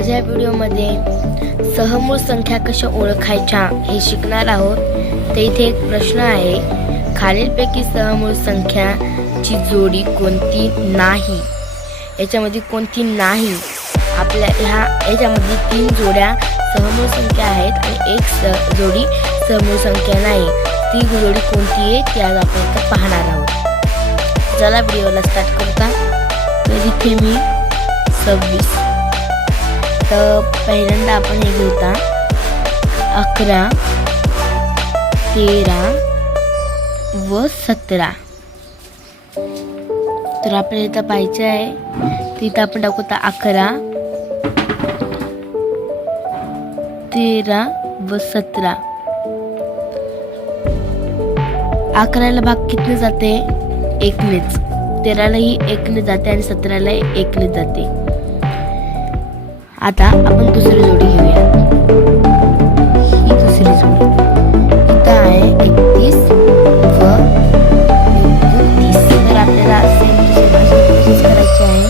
आज या व्हिडिओमध्ये सहमूळ संख्या कशा ओळखायच्या हे शिकणार आहोत। तर इथे एक प्रश्न आहे, खालीलपैकी सहमूळ संख्याची जोडी कोणती नाही। याच्यामध्ये कोणती नाही, आपल्या याच्यामध्ये 3 जोड्या सहमूळ संख्या आहेत आणि एक जोडी सहमूळ संख्या नाही। ती जोडी कोणती आहे ती आज आपण इथे पाहणार आहोत। चला व्हिडिओला स्टार्ट करूया। तर इथे मी 26, तर पहिल्यांदा आपण हे घेऊया 11, 13 व 17। तर आपल्याला इथं पाहायचं आहे, तिथं आपण टाकूया 11, 13 व 17। 11ला भाग कितने जाते? 1 नेच। 13लाही 1 ने जाते आणि 17ला 1 ने जाते। आता आपण दुसरी जोडी घेऊया। ही दुसरी जोडी इथं आहे 31 व 29। तर आपल्याला सेम करायचे आहे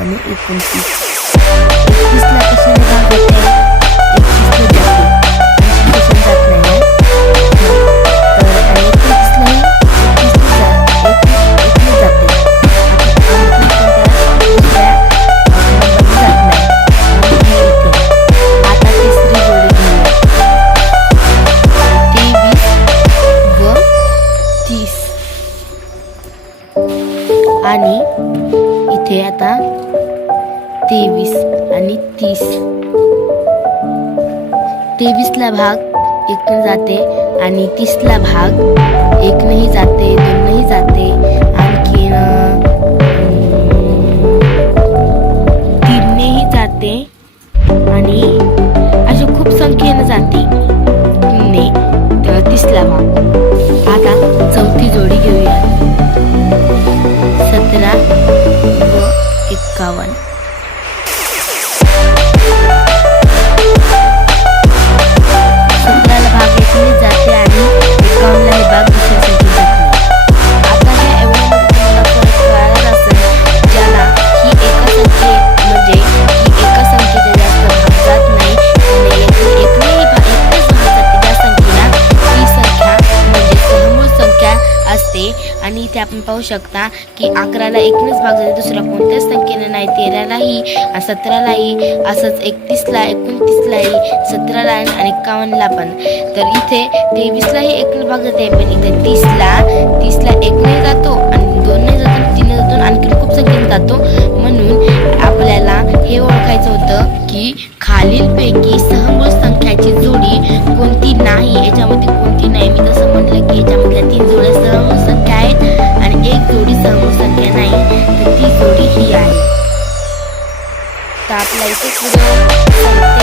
आणि 29। 31ला कशाने भाग जाते? 31 ने जाते, कशाने जात नाही। आणि इथे आता 23 आणि 30। 23ला भाग 1 ने जाते आणि 30ला भाग 1 नेही जाते, 2 नेही जाते, आणखीन 3 नेही जाते आणि अशा खूप संख्येने जाते 3 ने। तर 30ला भाग। आता चौथी जोडी घेऊया 17 व 51। 17ला भाग 1 ने जाते आणि 51ला हे भाग दुसऱ्या संख्येत जात नाही। आता या एवढ्यामध्ये तुम्हाला फरक कळाला असेल, ज्याला ही एका संख्येच्या जास्त भाग जात नाही आणि एकनेच भाग जाते त्या संख्येला ही संख्या म्हणजे सहमूळ संख्या असते। आणि इथे आपण पाहू शकता की 11ला 1 नेच भाग जाते, दुसऱ्या कोणत्याच संख्येने नाही। 13लाही, 17लाही, असंच 31ला, 29लाही, 17ला आणि 51ला पण। तर इथे 23लाही 1 ने भाग जाते, पण इथे 30ला 1 ने जातो आणि 2 ने जातो, 3 ने जातो, आणखी खूप संख्येने जातो। म्हणून आपल्याला हे ओळखायचं होतं की खालीलपैकी सहमूळ संख्याची जोडी कोणती नाही। याच्यामध्ये कोणती नाही, मी तसं म्हटलं की याच्यामधल्या 3 जोड्या सहमूळ संख्या आहेत आणि एक जोडी सहमूळ संख्या नाही, तर ती जोडी ही आहे। तर आपला इथे व्हिडिओ